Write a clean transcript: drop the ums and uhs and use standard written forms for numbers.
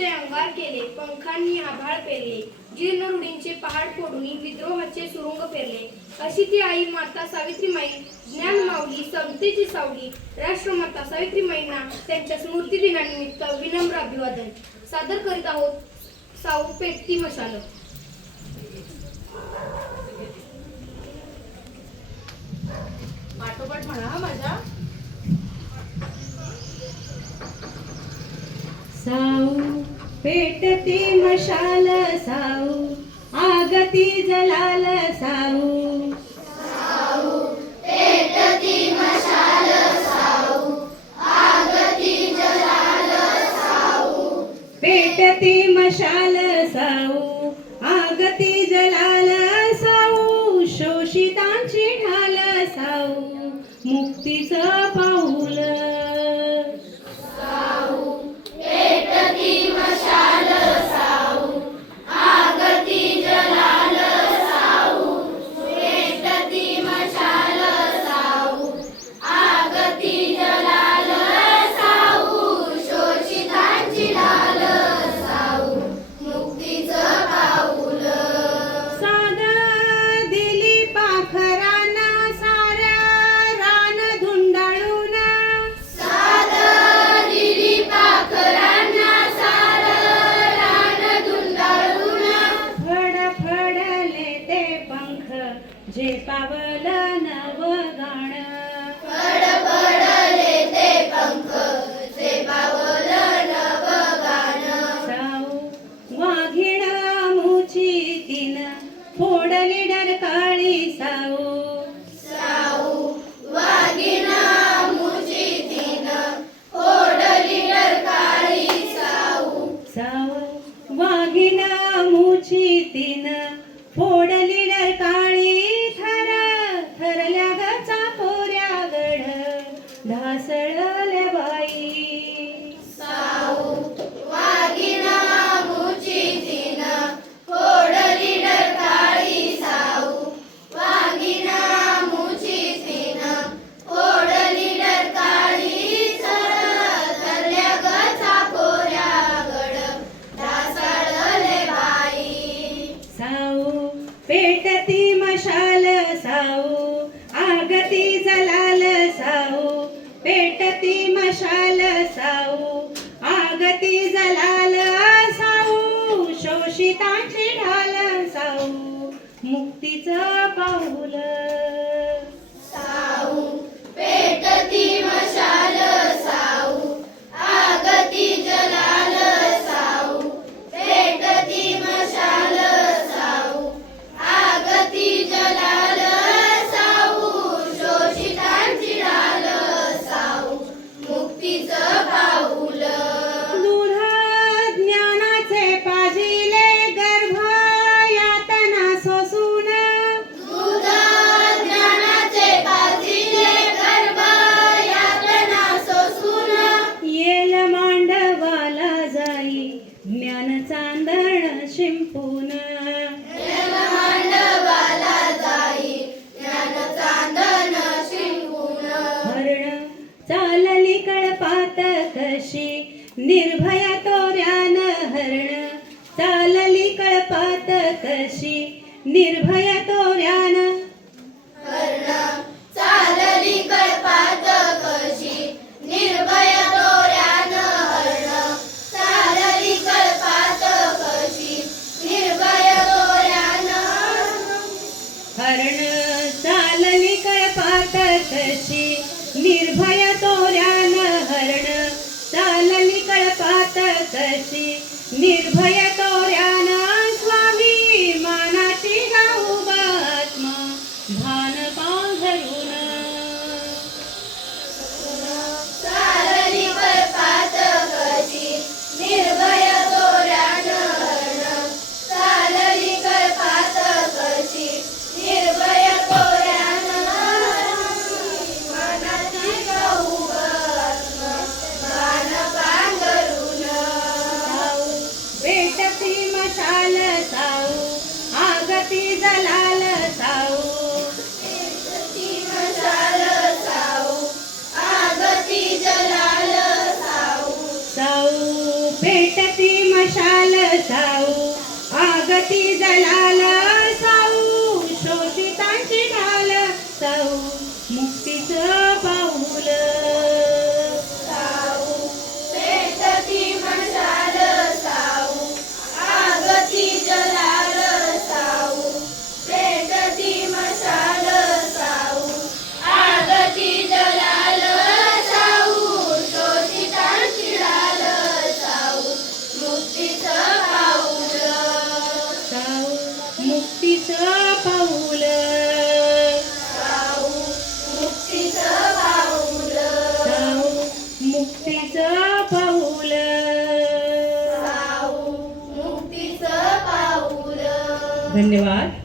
वादळांचे अंगार केले, पंखांनी आभाळ पेरले, जीर्ण रूढींचे पहाड फोडून विद्रोहाचे सुरुंग पेरले. अशी ती आई माता सावित्रीमाई, ज्ञान माऊली, समतेची सावली. राष्ट्रमाता सावित्रीमाईंना त्यांच्या स्मृती दिनानिमित्त विनम्र अभिवादन सादर करीत आहोत. साऊ पेटती मशाल. पाठोपाठ म्हणा माझ्या. साऊ पेटती मशाल साऊ, आगती जलाल साऊ. साऊ पेटती मशाल साऊ, आगती जलाल साऊ. पेटती मशाल साऊ, आगती जलाल साऊ. शोषितांची ढाल साऊ, मुक्तीचं पाऊल. साऊ पेटती मशाल साऊ, आगती जलाल साऊ. पेटती मशाल साऊ, आगती जलाल साऊ. शोषितांची ढाल साऊ, मुक्तीचं पाऊल. साधा दिली पाखरांना साऱ्या रान धुंडाळून. साद दिली पाखरांना सारं रान धुंडाळून. फडफडले ते पंख, जे पावल नवगाण. फडफडले ते पंख, जे पावल नवगान. साऊ वाघिण मुची तीन, फोडली डरकाळी साऊ. साऊ वाघीण मुची तीन, फोडली डरकाळी साऊ. साऊ वाघिण मुची तीन, फोडली डरकाळी. थरल्या ग चापोऱ्या गड, ढासळल्या बाई. साऊ वाघीण मुची तीन, फोडली डरकाळी साऊ. वाघीण मुची तीन, फोडली डरकाळी. थरल्या ग चापोऱ्या गड, ढासळले बाई. साऊ पेटती मशाल साऊ, आगती जलाल साऊ. पेटती मशाल साऊ, आगती जलाल साऊ. शोषितांची ढाल साऊ, मुक्तीचं पाऊल. साऊ पेटती मशाल साऊ, आगती जलाल साऊ. पेटती मशाल साऊ, आगती जलाल साऊ. शोषितांची ढाल साऊ, मुक्तीचं पाऊल. दूध ज्ञानाचे पाजिले गर्भ, यातना सोसून. दूध ज्ञानाचे पाजिले गर्भ, यातना सोसून. येल मांडवाला जाई, ज्ञान चांदण शिंपून. मांडवाला जाई, ज्ञान चांदण शिंपून. हरण चालली कळपात कशी, निर्भय तोऱ्यान. हरण चालली कळपात कशी, निर्भय तोऱ्यान. कर्ण चालली कळपात कशी, निर्भय तोऱ्यान. हरण चालली कळपात कशी, निर्भय तोऱ्यान. हरण चालली कळपात कशी, निर्भय तोऱ्यान. हरण चालली कळपात कशी, निर्भय तोऱ्यान. स्वामी मानाची गाऊ बात्मा, भान पांघरून. चालली कळपात कशी, निर्भय तोऱ्यान. हरण चालली कळपात कशी, निर्भय तोऱ्यान. मनाची गहू भान पांघरून. बेट मशाल साऊ आगती जलाल साऊ शोषितांची ढाल साऊ मुक्तीचं पाऊल साऊ पेटती मशाल साऊ आगती जलाल साऊ पेटती मशाल साऊ आगती जलाल साऊ शोषितांची ढाल साऊ मुक्तीचं पाऊल साऊ मुक्तीचं पाऊल साऊ मुक्तीचं पाऊल साऊ मुक्तीचं पाऊल साऊ मुक्तीचं पाऊल धन्यवाद.